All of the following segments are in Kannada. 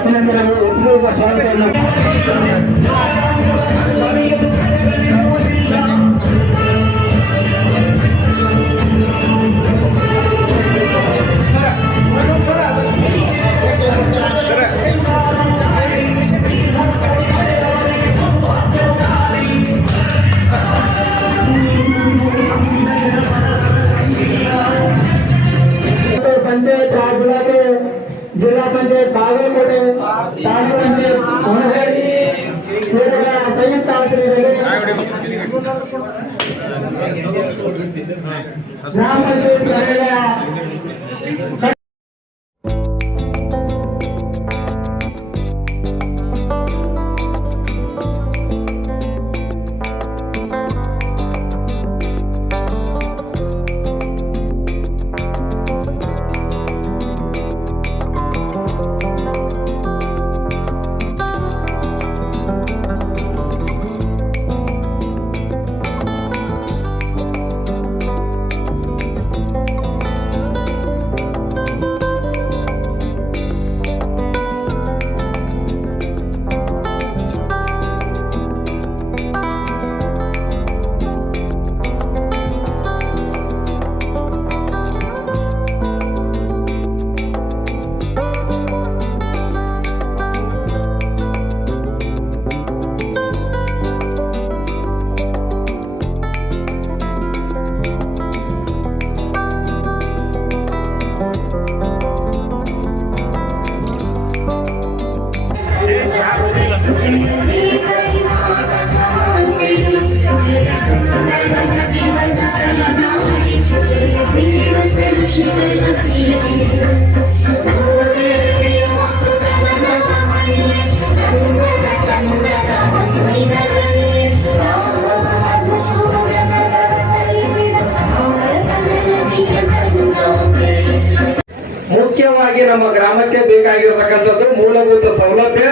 ಅಭಿನಂದನೆಗಳು. ಉತ್ತಮ ಸ್ವಾಗತವನ್ನು पंचायत राज इलाके जिला पंचायत बागलकोटे तालूಕು पंचायत ಹೊಸಹಳ್ಳಿ ಇವರುಗಳ ಸಂಯುಕ್ತ ಆಶ್ರಯದಲ್ಲಿ ಗ್ರಾಮ ಪಂಚಾಯತ್ ಮುಖ್ಯವಾಗಿ ನಮ್ಮ ಗ್ರಾಮಕ್ಕೆ ಬೇಕಾಗಿರತಕ್ಕಂಥದ್ದು ಮೂಲಭೂತ ಸೌಲಭ್ಯ,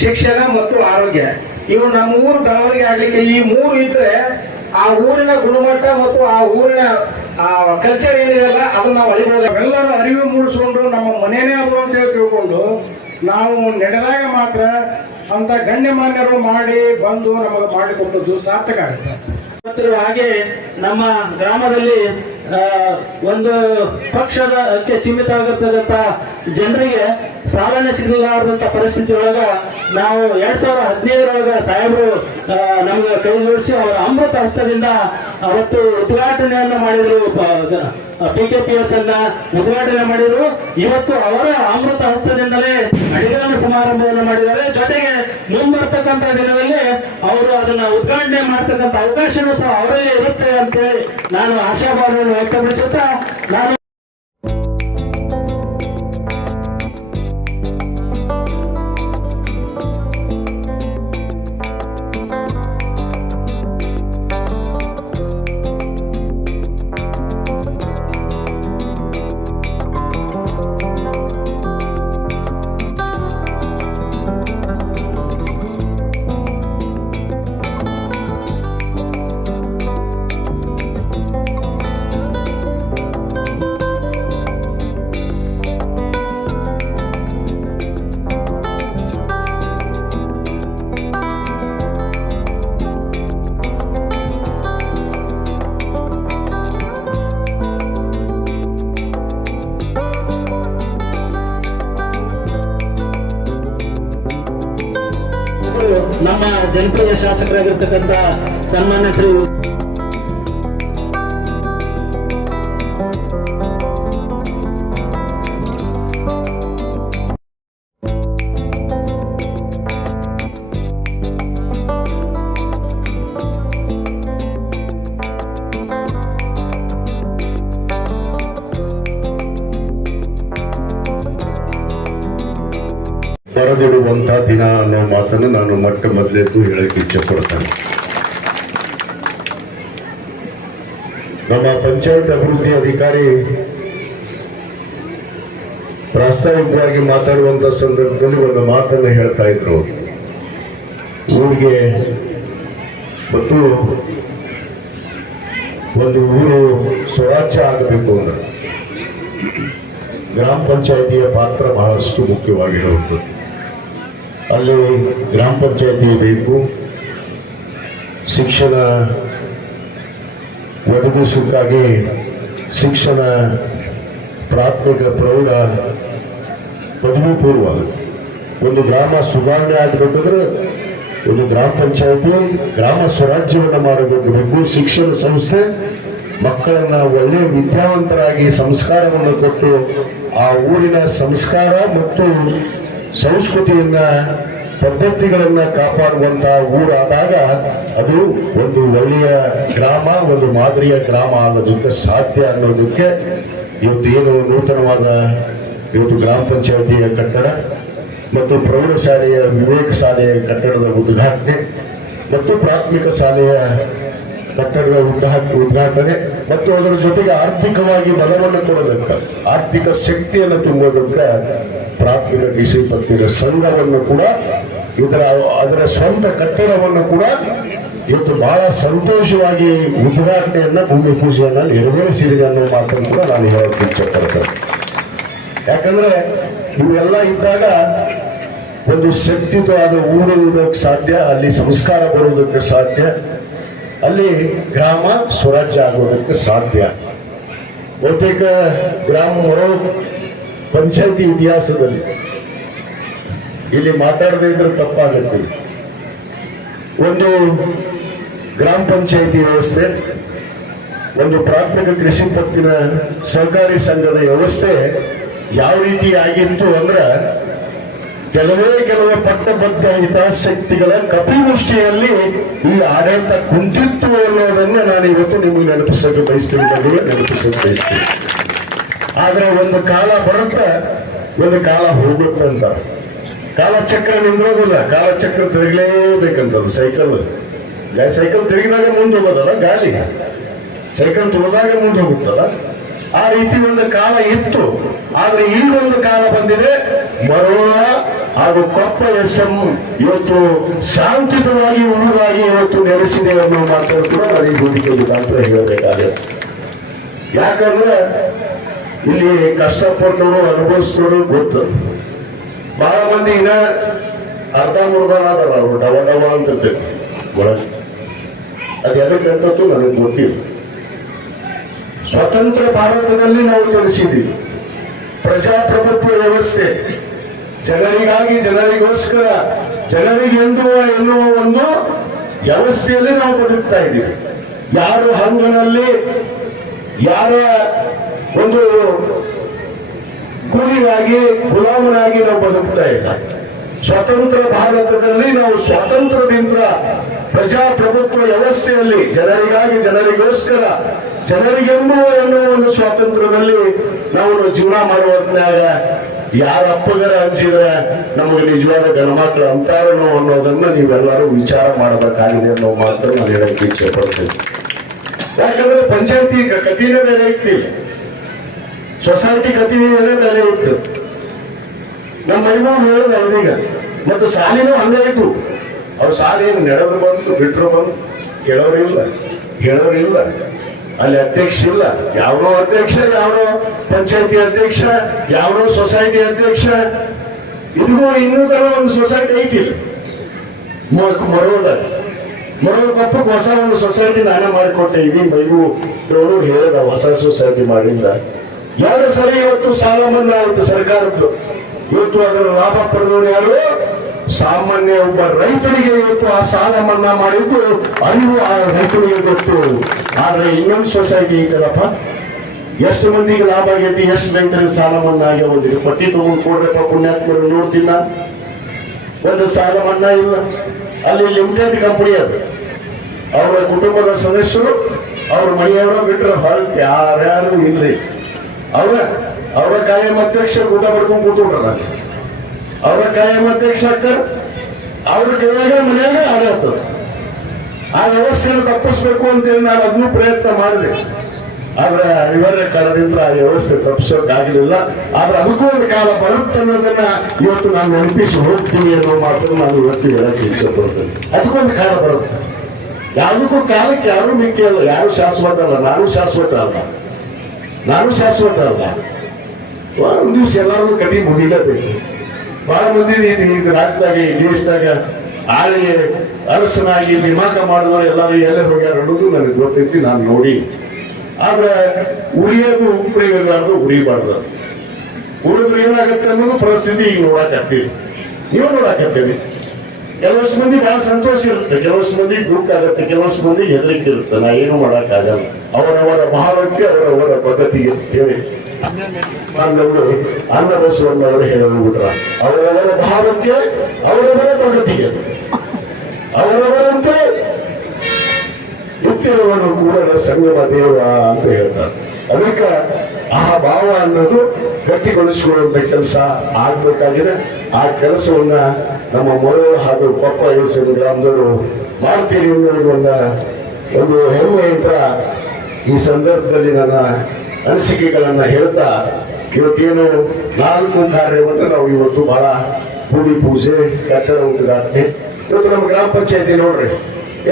ಶಿಕ್ಷಣ ಮತ್ತು ಆರೋಗ್ಯ. ಇವು ನಮ್ಮ ಊರು ಬೆಳವಣಿಗೆ ಆಗ್ಲಿಕ್ಕೆ ಈ ಮೂರು ಇದ್ರೆ ಆ ಊರಿನ ಗುಣಮಟ್ಟ ಮತ್ತು ಆ ಊರಿನ ಕಲ್ಚರ್ ಏನಿದೆಯಲ್ಲ ಅದನ್ನ ನಾವು ಅಳಿಬಹುದು. ಎಲ್ಲರೂ ಅರಿವು ಮೂಡಿಸ್ಕೊಂಡು ನಮ್ಮ ಮನೆಯೇ ಅದು ಅಂತ ಹೇಳಿ ತಿಳ್ಕೊಂಡು ನಾವು ನಡೆದಾಗ ಮಾತ್ರ ಅಂತ ಗಣ್ಯಮಾನ್ಯರು ಮಾಡಿ ಬಂದು ನಮಗೆ ಮಾಡಿಕೊಟ್ಟದ್ದು ಸಾರ್ಥಕ ಆಗುತ್ತೆ. ಹಾಗೆ ನಮ್ಮ ಗ್ರಾಮದಲ್ಲಿ ಒಂದು ಪಕ್ಷದಕ್ಕೆ ಸೀಮಿತ ಆಗಿರ್ತಕ್ಕಂಥ ಜನರಿಗೆ ಸಾಧನೆ ಸಿಗಲಾರದಂತ ಪರಿಸ್ಥಿತಿ ಒಳಗ ನಾವು 2015 ಸಾಹೇಬರು ನಮ್ಗೆ ಕೈ ಜೋಡಿಸಿ ಅವರ ಅಮೃತ ಹಸ್ತದಿಂದ ಅವತ್ತು ಉದ್ಘಾಟನೆಯನ್ನ ಮಾಡಿದ್ರು. PKPS ಅನ್ನ ಉದ್ಘಾಟನೆ ಮಾಡಿದ್ರು. ಇವತ್ತು ಅವರ ಅಮೃತ ಹಸ್ತದಿಂದಲೇ ಅಡಿಗಾಲ ಸಮಾರಂಭವನ್ನು ಮಾಡಿದ್ದಾರೆ. ಜೊತೆಗೆ ಮುಂಬರ್ತಕ್ಕಂಥ ದಿನದಲ್ಲಿ ಅವರು ಅದನ್ನ ಉದ್ಘಾಟನೆ ಮಾಡ್ತಕ್ಕಂಥ ಅವಕಾಶನೂ ಸಹ ಅವರೇ ಇರುತ್ತೆ ಅಂತೇಳಿ ನಾನು ಆಶಾಭಾವನೆಯನ್ನು ವ್ಯಕ್ತಪಡಿಸುತ್ತಾ ನಾನು ನಮ್ಮ ಜನಪ್ರಿಯ ಶಾಸಕರಾಗಿರ್ತಕ್ಕಂಥ ಸನ್ಮಾನ್ಯ ಶ್ರೀ ಬರೆದಿಡುವಂತ ದಿನ ಅನ್ನೋ ಮಾತನ್ನು ನಾನು ಮೊದಲೆದ್ದು ಹೇಳಕ್ಕೆ ಇಚ್ಛೆ ಪಡ್ತೇನೆ. ನಮ್ಮ ಪಂಚಾಯತ್ ಅಭಿವೃದ್ಧಿ ಅಧಿಕಾರಿ ಪ್ರಾಸ್ತಾವಿಕವಾಗಿ ಮಾತಾಡುವಂತ ಸಂದರ್ಭದಲ್ಲಿ ಒಂದು ಮಾತನ್ನು ಹೇಳ್ತಾ ಇದ್ರು. ಊರಿಗೆ ಮತ್ತು ಒಂದು ಊರು ಸ್ವಚ್ಛ ಆಗಬೇಕು ಅಂದ್ರೆ ಗ್ರಾಮ ಪಂಚಾಯಿತಿಯ ಪಾತ್ರ ಬಹಳಷ್ಟು ಮುಖ್ಯವಾಗಿರುತ್ತದೆ. ಅಲ್ಲಿ ಗ್ರಾಮ ಪಂಚಾಯತಿ ಬೇಕು, ಶಿಕ್ಷಣ ಒದಗಿಸೋಕ್ಕಾಗಿ ಶಿಕ್ಷಣ ಪ್ರಾಥಮಿಕ ಪ್ರೌಢ ಪದವಿ ಪೂರ್ವ ಒಂದು ಗ್ರಾಮ ಸುಧಾರಣೆ ಆಗಬೇಕಾದ್ರೆ ಒಂದು ಗ್ರಾಮ ಪಂಚಾಯತಿ ಗ್ರಾಮ ಸ್ವರಾಜ್ಯವನ್ನು ಮಾಡಬೇಕು. ಶಿಕ್ಷಣ ಸಂಸ್ಥೆ ಮಕ್ಕಳನ್ನ ಒಳ್ಳೆಯ ವಿದ್ಯಾವಂತರಾಗಿ ಸಂಸ್ಕಾರವನ್ನು ಕೊಟ್ಟು ಆ ಊರಿನ ಸಂಸ್ಕಾರ ಮತ್ತು ಸಂಸ್ಕೃತಿಯನ್ನ ಪದ್ಧತಿಗಳನ್ನ ಕಾಪಾಡುವಂತಹ ಊರಾದಾಗ ಅದು ಒಂದು ಒಳ್ಳೆಯ ಗ್ರಾಮ, ಒಂದು ಮಾದರಿಯ ಗ್ರಾಮ ಅನ್ನೋದಕ್ಕೆ ಸಾಧ್ಯ ಅನ್ನೋದಕ್ಕೆ ಇವತ್ತು ಏನು ನೂತನವಾದ ಇವತ್ತು ಗ್ರಾಮ ಪಂಚಾಯತಿಯ ಕಟ್ಟಡ ಮತ್ತು ಪ್ರೌಢಶಾಲೆಯ ವಿವೇಕ ಶಾಲೆಯ ಕಟ್ಟಡದ ಉದ್ಘಾಟನೆ ಮತ್ತು ಪ್ರಾಥಮಿಕ ಶಾಲೆಯ ಕಟ್ಟಡದ ಉದ್ಘಾಟನೆ ಮತ್ತು ಅದರ ಜೊತೆಗೆ ಆರ್ಥಿಕವಾಗಿ ಬಲವನ್ನು ಕೊಡೋದಕ್ಕೆ, ಆರ್ಥಿಕ ಶಕ್ತಿಯನ್ನು ತುಂಬೋದಕ್ಕೆ ಪ್ರಾಥಮಿಕ ಕೃಷಿ ಪತ್ತಿನ ಸಂಘವನ್ನು ಕೂಡ ಅದರ ಸ್ವಂತ ಕಟ್ಟಡವನ್ನು ಕೂಡ ಇವತ್ತು ಬಹಳ ಸಂತೋಷವಾಗಿ ಉದ್ಘಾಟನೆಯನ್ನ ಭೂಮಿ ಪೂಜೆಯನ್ನ ನೆರವೇರಿಸಿದೆ ಅನ್ನೋ ಮಾತನ್ನು ಕೂಡ ನಾನು ಹೇಳೋಕೆ ಇಚ್ಛೆಪಡ್ತೇನೆ. ಯಾಕಂದ್ರೆ ಇವೆಲ್ಲ ಇದ್ದಾಗ ಒಂದು ಶಕ್ತಿಯುತವಾದ ಊರು ಇರೋಕ್ಕೆ ಸಾಧ್ಯ, ಅಲ್ಲಿ ಸಂಸ್ಕಾರ ಬರೋದಕ್ಕೆ ಸಾಧ್ಯ, ಅಲ್ಲಿ ಗ್ರಾಮ ಸ್ವರಾಜ್ಯ ಆಗೋದಕ್ಕೆ ಸಾಧ್ಯ. ಬಹುತೇಕ ಗ್ರಾಮ ಮರೋ ಪಂಚಾಯತಿ ಇತಿಹಾಸದಲ್ಲಿ ಇಲ್ಲಿ ಮಾತಾಡದೇ ಇದ್ರೆ ತಪ್ಪಾಗುತ್ತೆ. ಒಂದು ಗ್ರಾಮ ಪಂಚಾಯತಿ ವ್ಯವಸ್ಥೆ, ಒಂದು ಪ್ರಾಥಮಿಕ ಕೃಷಿ ಪತ್ತಿನ ಸಹಕಾರಿ ಸಂಘದ ವ್ಯವಸ್ಥೆ ಯಾವ ರೀತಿ ಆಗಿತ್ತು ಅಂದ್ರೆ ಕೆಲವು ಪಟ್ಟಬದ್ಧ ಹಿತಾಸಕ್ತಿಗಳ ಕಪಿಮುಷ್ಟಿಯಲ್ಲಿ ಈ ಆಡಳಿತ ಕುಂತಿತ್ತು ಅನ್ನೋದನ್ನ ನಾನು ಇವತ್ತು ನಿಮಗೆ ನೆನಪಿಸಕ್ಕೆ ಬಯಸ್ತೀನಿ, ಆದ್ರೆ ಒಂದು ಕಾಲ ಬರುತ್ತೆ, ಒಂದು ಕಾಲ ಹೋಗುತ್ತಂತ. ಕಾಲಚಕ್ರ ನಿಂದ್ರೋದಿಲ್ಲ, ಕಾಲಚಕ್ರ ತಿರುಗಲೇಬೇಕಂತದ್ದು. ಸೈಕಲ್ ತಿರುಗಿದಾಗ ಮುಂದೆ ಹೋಗೋದಲ್ಲ, ಗಾಳಿ ಸೈಕಲ್ ತುಳಿದಾಗ ಮುಂದೆ ಹೋಗುತ್ತಲ್ಲ, ಆ ರೀತಿ ಒಂದು ಕಾಲ ಇತ್ತು. ಆದ್ರೆ ಈಗ ಒಂದು ಕಾಲ ಬಂದಿದೆ, ಮರೋಳ ಹಾಗೂ ಕೊಪ್ಪ ಎಸ್ಎಂ ಇವತ್ತು ಶಾಂತಿಯುತವಾಗಿ ಊರಾಗಿ ಇವತ್ತು ನೆಲೆಸಿದೆ ಅನ್ನೋ ಮಾತನ್ನು ಕೂಡ ನಾನು ಈ ವೇದಿಕೆ ಮುಖಾಂತರ ಹೇಳಬೇಕಾಗುತ್ತೆ. ಯಾಕಂದ್ರೆ ಇಲ್ಲಿ ಕಷ್ಟಪಟ್ಟವರು ಅನುಭವಿಸಿದವರು ಗೊತ್ತು. ಬಹಳ ಮಂದಿ ಇನ್ನ ಅರ್ಧ ಮುರ್ದಾನಾದರ ಅವರು ಡವ ಅಂತ ಒಳಗೆ, ಅದು ಎದಕ್ಕಂತೂ ನನಗೆ ಗೊತ್ತಿಲ್ಲ. ಸ್ವತಂತ್ರ ಭಾರತದಲ್ಲಿ ನಾವು ತಿಳಿಸಿದ್ದೀವಿ ಪ್ರಜಾಪ್ರಭುತ್ವ ವ್ಯವಸ್ಥೆ, ಜನರಿಗಾಗಿ ಜನರಿಗೋಸ್ಕರ ಜನರಿಗೆಂದುವ ಎನ್ನುವ ಒಂದು ವ್ಯವಸ್ಥೆಯಲ್ಲಿ ನಾವು ಬದುಕ್ತಾ ಇದ್ದೀವಿ. ಯಾರು ಹಂಗನಲ್ಲಿ ಯಾರ ಒಂದು ಕೂಲಿಗಾಗಿ ಗುಲಾಮನಾಗಿ ನಾವು ಬದುಕ್ತಾ ಇಲ್ಲ. ಸ್ವತಂತ್ರ ಭಾರತದಲ್ಲಿ ನಾವು ಸ್ವಾತಂತ್ರ್ಯದಿಂದ ಪ್ರಜಾಪ್ರಭುತ್ವ ವ್ಯವಸ್ಥೆಯಲ್ಲಿ ಜನರಿಗಾಗಿ ಜನರಿಗೋಸ್ಕರ ಜನರಿಗೆಂಬುವ ಎನ್ನುವ ಒಂದು ಸ್ವಾತಂತ್ರ್ಯದಲ್ಲಿ ನಾವು ಜೀವನ ಮಾಡುವಾಗ ಯಾರ ಅಪ್ಪಗರ ಅನ್ಸಿದ್ರೆ ನಮಗೆ ನಿಜವಾದ ಗಣಮಕ್ಕಳು ಅಂತಾರೋ ಅನ್ನೋದನ್ನ ನೀವೆಲ್ಲರೂ ವಿಚಾರ ಮಾಡಬೇಕಾಗಿದೆ ಅನ್ನೋ ಮಾತ್ರ ನಾನು ಹೇಳಕ್ಕೆ ಇಚ್ಛೆ ಪಡ್ತೀನಿ. ಯಾಕಂದ್ರೆ ಪಂಚಾಯತಿ ಕತಿನೇ ಬೇರೆ ಇತ್ತಿಲ್ಲ, ಸೊಸೈಟಿ ಕತಿನೇ ಬೇರೆ ಇತ್ತು. ನಮ್ಮ ಮೈಮೂರು ಹೇಳಿದ ಅವನೀಗ ಮತ್ತು ಶಾಲಿನೂ ಹಂಗೆ ಇತ್ತು. ಅವ್ರು ಶಾಲೆ ಏನು ನಡೆದ್ರು ಬಂತು ಬಿಟ್ರು ಬಂತು, ಹೇಳೋರಿಲ್ಲ, ಅಲ್ಲಿ ಅಧ್ಯಕ್ಷ ಇಲ್ಲ, ಯಾವನೋ ಅಧ್ಯಕ್ಷ, ಯಾವನೋ ಪಂಚಾಯತಿ ಅಧ್ಯಕ್ಷ, ಯಾವನೋ ಸೊಸೈಟಿ ಅಧ್ಯಕ್ಷ. ಇದಕ್ಕೂ ಇನ್ನೂ ತರ ಒಂದು ಸೊಸೈಟಿ ಐತಿಲ್ಲ. ಮರವ ಕೊಪ್ಪಕ್ಕೆ ಹೊಸ ಒಂದು ಸೊಸೈಟಿ ನಾನೇ ಮಾಡಿಕೊಟ್ಟೆ. ಇದೀ ಮೈಗೂರು ಹೇಳಿದ ಹೊಸ ಸೊಸೈಟಿ ಮಾಡಿಂದ 2 ಸರಿ ಇವತ್ತು ಸಾಲ ಮನ್ನಾ ಆಯಿತು ಸರ್ಕಾರದ್ದು. ಇವತ್ತು ಅದರ ಲಾಭ ಪಡೆದವರು ಯಾರು? ಸಾಮಾನ್ಯ ಒಬ್ಬ ರೈತರಿಗೆ ಇವತ್ತು ಆ ಸಾಲ ಮನ್ನಾ ಮಾಡಿದ್ದು ಅರಿವು ಆ ರೈತರಿಗೆ ಗೊತ್ತು. ಆದ್ರೆ ಇನ್ನೊಂದು ಸೊಸೈಟಿ ಐತಲ್ಲಪ್ಪ, ಎಷ್ಟು ಮಂದಿಗೆ ಲಾಭ ಆಗೈತಿ, ಎಷ್ಟು ರೈತರಿಗೆ ಸಾಲ ಮನ್ನಾ ಆಗ್ಯಾವ, ಒಂದು ಪಟ್ಟಿ ತಗೊಂಡು ಕೊಡ್ರಪ್ಪ ಪುಣ್ಯಾತ್ಮರು ನೋಡ್ತೀನ. ಒಂದು ಸಾಲ ಮನ್ನಾ ಇಲ್ಲ. ಅಲ್ಲಿ ಲಿಮಿಟೆಡ್ ಕಂಪನಿ ಅದು, ಅವರ ಕುಟುಂಬದ ಸದಸ್ಯರು ಅವ್ರ ಮನೆಯವರ ಬಿಟ್ಟರೆ ಹೊರಗೆ ಯಾರ್ಯಾರು ಇಲ್ರಿ. ಅವರ ಕಾಯಂ ಅಧ್ಯಕ್ಷರು ಊಟ ಪಡ್ಕೊಂಡು ಕೂತ್ಕೊಂಡ್ರಲ್ಲ, ಅವರ ಕಾಯಂ ಅಧ್ಯಕ್ಷ ಹಾಕ್ತಾರ, ಅವ್ರ ಕೆಳಗ ಮನೆಯಾಗ ಆಡಾಡ್ತ. ಆ ವ್ಯವಸ್ಥೆಯನ್ನು ತಪ್ಪಿಸ್ಬೇಕು ಅಂತೇಳಿ ನಾನು ಅದನ್ನು ಪ್ರಯತ್ನ ಮಾಡಿದೆ. ಆದ್ರೆ ಅನಿವಾರ್ಯ ಕಾರಣದಿಂದ ಆ ವ್ಯವಸ್ಥೆ ತಪ್ಪಿಸೋಕ್ಕಾಗಲಿಲ್ಲ. ಆದ್ರೆ ಅದಕ್ಕೂ ಒಂದು ಕಾಲ ಬರುತ್ತೆ ಅನ್ನೋದನ್ನ ಇವತ್ತು ನಾನು ನೆನಪಿಸಿ ಹೋಗ್ತೀನಿ ಅನ್ನೋ ಮಾತನ್ನು ನಾನು ಇವತ್ತು ಹೇಳಕ್ಕೆ ಇಚ್ಛೆ ಪಡ್ತೇನೆ. ಅದಕ್ಕೊಂದು ಕಾಲ ಬರುತ್ತೆ. ಯಾವುದಕ್ಕೂ ಕಾಲಕ್ಕೆ ಯಾರು ಮಿಕ್ಕಿ ಅಲ್ಲ, ಯಾರು ಶಾಶ್ವತ ಅಲ್ಲ, ನಾನು ಶಾಶ್ವತ ಅಲ್ಲ. ಒಂದು ದಿವಸ ಎಲ್ಲರೂ ಕಟಿ ಮುಗಿಲೇಬೇಕು. ಬಹಳ ಮಂದಿ ಇದು ರಾಜ್ಯದಾಗ ಈ ದೇಶದಾಗ ಆಳಿ ಅರಸನಾಗಿ ನೇಮಕ ಮಾಡಿದವರು ಎಲ್ಲರೂ ಎಲ್ಲೇ ಹೋಗ್ಯಾರ ಅನ್ನೋದು ನನಗೆ ಗೊತ್ತೈತಿ, ನಾನು ನೋಡಿ. ಆದ್ರೆ ಉರಿಯೋದು ಉಪಯೋಗ ಉರಿಬಾರ್ದು. ಉರಿದ್ರೆ ಏನಾಗತ್ತೆ ಅನ್ನೋದು ಪರಿಸ್ಥಿತಿ ಈಗ ನೋಡಾಕತ್ತೀವಿ, ನೀವು ನೋಡಾಕತ್ತೀವಿ. ಕೆಲವಷ್ಟು ಮಂದಿ ಬಹಳ ಸಂತೋಷ ಇರುತ್ತೆ, ಕೆಲವಷ್ಟು ಮಂದಿ ದುಃಖ ಆಗುತ್ತೆ, ಕೆಲವಷ್ಟು ಮಂದಿ ಹೆದರಿಕೆ ಇರುತ್ತೆ. ನಾ ಏನು ಮಾಡಕ್ಕಾಗಲ್ಲ, ಅವರವರ ಭಾವಕ್ಕೆ ಅವರವರ ಪದ್ಧತಿಗೆ ಹೇಳಿ ಬಾಂಧವರು ಅನ್ನ ಬಸವಣ್ಣವರು ಹೇಳಿಬಿಟ್ರ. ಅವರವರ ಭಾವಕ್ಕೆ ಅವರವರ ಪದ್ಧತಿಗೆ ಅವರವರಂತೆ ನಿತ್ಯವನ್ನು ಕೂಡ ಸಂಗಮ ದೇವ ಅಂತ ಹೇಳ್ತಾರೆ. ಅದಕ್ಕೆ ಆ ಭಾವ ಅನ್ನೋದು ಗಟ್ಟಿಗೊಳಿಸಿಕೊಳ್ಳುವಂತ ಕೆಲಸ ಆಗ್ಬೇಕಾಗಿದೆ. ಆ ಕೆಲಸವನ್ನ ನಮ್ಮ ಮರಳು ಹಾಗೂ ಕೊಪ್ಪ ಯೋಜನೆ ಗ್ರಾಮದವರು ಮಾಡ್ತೀವಿ ಅನ್ನೋದನ್ನ ಒಂದು ಹೆಮ್ಮೆಯಿಂದ ಈ ಸಂದರ್ಭದಲ್ಲಿ ನನ್ನ ಅನಿಸಿಕೆಗಳನ್ನ ಹೇಳ್ತಾ, ಇವತ್ತೇನು 4 ಕಾರ್ಯವನ್ನು ನಾವು ಇವತ್ತು ಬಹಳ ಭೂಮಿ ಪೂಜೆ, ಕಟ್ಟಡ ಉದ್ಘಾಟನೆ. ಇವತ್ತು ನಮ್ಮ ಗ್ರಾಮ ಪಂಚಾಯತಿ ನೋಡ್ರಿ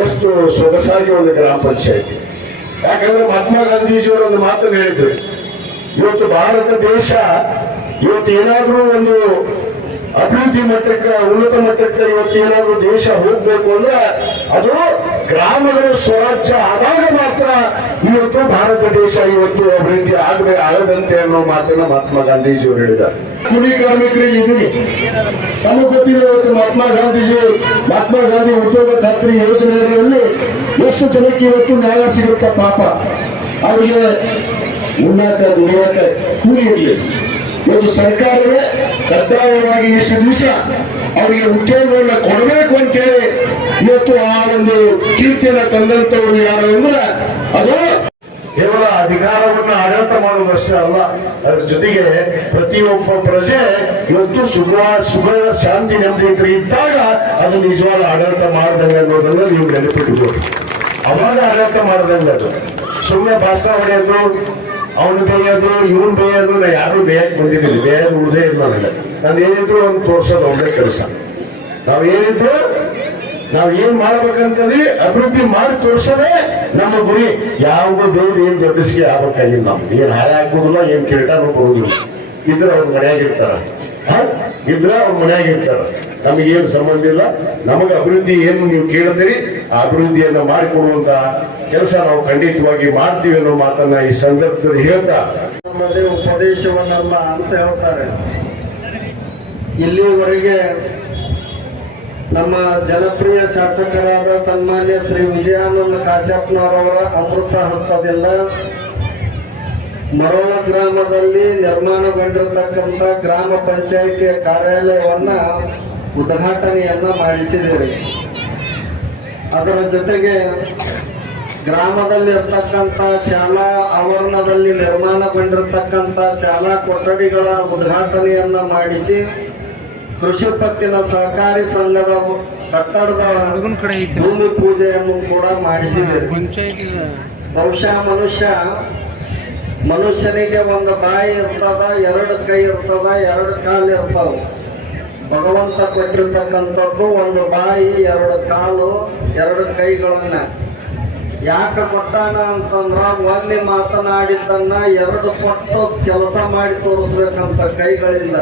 ಎಷ್ಟು ಸೊಗಸಾಗಿ ಒಂದು ಗ್ರಾಮ ಪಂಚಾಯತಿ. ಯಾಕಂದ್ರೆ ಮಹಾತ್ಮ ಗಾಂಧೀಜಿಯವರು ಒಂದು ಮಾತನ್ನು ಹೇಳಿದ್ರು, ಇವತ್ತು ಭಾರತ ದೇಶ ಇವತ್ತು ಏನಾದ್ರೂ ಒಂದು ಅಭಿವೃದ್ಧಿ ಮಟ್ಟಕ್ಕೆ, ಉನ್ನತ ಮಟ್ಟಕ್ಕೆ ಇವತ್ತು ಏನಾದ್ರೂ ದೇಶ ಹೋಗ್ಬೇಕು ಅಂದ್ರೆ ಅದು ಗ್ರಾಮಗಳು ಸ್ವರಾಜ್ಯ ಆದಾಗ ಮಾತ್ರ ಇವತ್ತು ಭಾರತ ದೇಶ ಇವತ್ತು ಅಭಿವೃದ್ಧಿ ಆಗದಂತೆ ಅನ್ನೋ ಮಾತನ್ನ ಮಹಾತ್ಮ ಗಾಂಧೀಜಿಯವರು ಹೇಳಿದ್ದಾರೆ. ಕೂಲಿ ಕಾರ್ಮಿಕರಿಗೆ ಇದೀನಿ, ತಮಗೆ ಗೊತ್ತಿಲ್ಲ ಇವತ್ತು ಮಹಾತ್ಮ ಗಾಂಧಿ ಉದ್ಯೋಗ ಖಾತ್ರಿ ಯೋಜನೆಯಲ್ಲಿ ಎಷ್ಟು ಜನಕ್ಕೆ ಇವತ್ತು ನ್ಯಾಯ ಸಿಗುತ್ತೆ. ಪಾಪ ಅವರಿಗೆ ಉಣ್ಣಾಕ ದುಡಿಯಾಕ ಕೂಲಿ ಇರಲಿ. ಇವತ್ತು ಸರ್ಕಾರವೇ ಕಡ್ಡಾಯವಾಗಿ ಇಷ್ಟು ದಿವಸ ಅವರಿಗೆ ಉದ್ಯೋಗಗಳನ್ನ ಕೊಡಬೇಕು ಅಂತೇಳಿ ಇವತ್ತು ಆ ಒಂದು ಕೀರ್ತಿಯನ್ನ ತಂದಂತವ್ರು ಯಾರು ಅಂದ್ರೆ ಅದು ಕೇವಲ ಅಧಿಕಾರವನ್ನು ಆಡಳಿತ ಮಾಡುವುದಷ್ಟೇ ಅಲ್ಲ, ಅದರ ಜೊತೆಗೆ ಪ್ರತಿಯೊಬ್ಬ ಪ್ರಜೆ ಇವತ್ತು ಸುಖ ಶಾಂತಿ ನೆಮ್ಮದಿ ಇದ್ದಾಗ ಅದು ನಿಜವಾದ ಆಡಳಿತ ಮಾಡ್ದಂಗೆ ಅನ್ನೋದನ್ನ ನೀವು ನೆನಪಿಟ್ಬೋದು. ಅವಾಗ ಆಡಳಿತ ಮಾಡ್ದಂಗೆ ಅದು ಸುಮ್ಮನೆ ಭಾಷಣ ಹೊಡೆಯೋದು, ಅವನು ಬೇಯೋದು, ಇವನು ಬೇಯೋದು. ನಾ ಯಾರು ಬೇಯಕ್ಕೆ ಬಂದಿದ್ದೀನಿ, ಬೇಯೋದು ಉಳಿದೇ ಇಲ್ಲ ನನಗೆ. ನಾನು ಏನಿದ್ರು ಅವ್ನು ತೋರ್ಸೋದು ಒಳ್ಳೆ ಕೆಲಸ. ನಾವೇನಿದ್ರು ನಾವ್ ಏನ್ ಮಾಡ್ಬೇಕಂತಂದ್ರೆ ಅಭಿವೃದ್ಧಿ ಮಾಡಿ ತೋರ್ಸೋದೇ ನಮ್ಮ ಗುರಿ. ಯಾವ ಬೇರೆ ಏನ್ ದೊಡ್ಡಸಿಗೆ ಆಗ್ಬೇಕಾಗಿಲ್ಲ. ನಮ್ಗೆ ಏನ್ ಹಾರೆ ಹಾಕೋದಿಲ್ಲ, ಏನ್ ಕಿರೀಟನೂ ಬರುವುದಿಲ್ಲ. ಇದ್ರೆ ಅವ್ರ ಮನೆಯಾಗಿರ್ತಾರ, ಇದ್ರೆ ಅವ್ರ ಮನೆಯಾಗಿರ್ತಾರ. ನಮಗೇನು ಸಂಬಂಧ ಇಲ್ಲ. ನಮಗೆ ಅಭಿವೃದ್ಧಿ ಏನು ನೀವು ಕೇಳ್ತೀರಿ ಆ ಅಭಿವೃದ್ಧಿಯನ್ನ ಮಾಡಿಕೊಡುವಂತ ಕೆಲಸ ನಾವು ಖಂಡಿತವಾಗಿ ಮಾಡ್ತೀವಿ ಅನ್ನೋ ಮಾತನ್ನ ಈ ಸಂದರ್ಭದಲ್ಲಿ ಹೇಳ್ತಾ, ನಮ್ಮದೇ ಉಪದೇಶವನ್ನಲ್ಲ ಅಂತ ಹೇಳ್ತಾರೆ. ಇಲ್ಲಿವರೆಗೆ ನಮ್ಮ ಜನಪ್ರಿಯ ಶಾಸಕರಾದ ಸನ್ಮಾನ್ಯ ಶ್ರೀ ವಿಜಯಾನಂದ ಕಾಶ್ಯಪ್ನವರವರ ಅಮೃತ ಹಸ್ತದಿಂದ ಮರೋಳ ಗ್ರಾಮದಲ್ಲಿ ನಿರ್ಮಾಣಗೊಂಡಿರತಕ್ಕಂಥ ಗ್ರಾಮ ಪಂಚಾಯಿತಿಯ ಕಾರ್ಯಾಲಯವನ್ನ ಉದ್ಘಾಟನೆಯನ್ನ ಮಾಡಿಸಿದಿರಿ. ಅದರ ಜೊತೆಗೆ ಗ್ರಾಮದಲ್ಲಿರ್ತಕ್ಕಂಥ ಶಾಲಾ ಆವರಣದಲ್ಲಿ ನಿರ್ಮಾಣಗೊಂಡಿರತಕ್ಕಂಥ ಶಾಲಾ ಕೊಠಡಿಗಳ ಉದ್ಘಾಟನೆಯನ್ನ ಮಾಡಿಸಿ ಕೃಷಿ ಪತ್ತಿನ ಸಹಕಾರಿ ಸಂಘದ ಕಟ್ಟಡದ ಭೂಮಿ ಪೂಜೆಯನ್ನು ಕೂಡ ಮಾಡಿಸಿದೆ. ಬಹುಶಃ ಮನುಷ್ಯನಿಗೆ ಒಂದು ಬಾಯಿ ಇರ್ತದ, 2 ಕೈ ಇರ್ತದ, 2 ಕಾಲು ಇರ್ತಾವ. ಭಗವಂತ ಕೊಟ್ಟಿರ್ತಕ್ಕಂಥದ್ದು ಒಂದು ಬಾಯಿ, 2 ಕಾಲು, 2 ಕೈಗಳನ್ನ ಯಾಕೆ ಕೊಟ್ಟಾನ ಅಂತಂದ್ರ ಒಮ್ಮೆ ಮಾತನಾಡಿದ್ದನ್ನ 2 ಪಟ್ಟು ಕೆಲಸ ಮಾಡಿ ತೋರಿಸ್ಬೇಕಂತ ಕೈಗಳಿಂದ.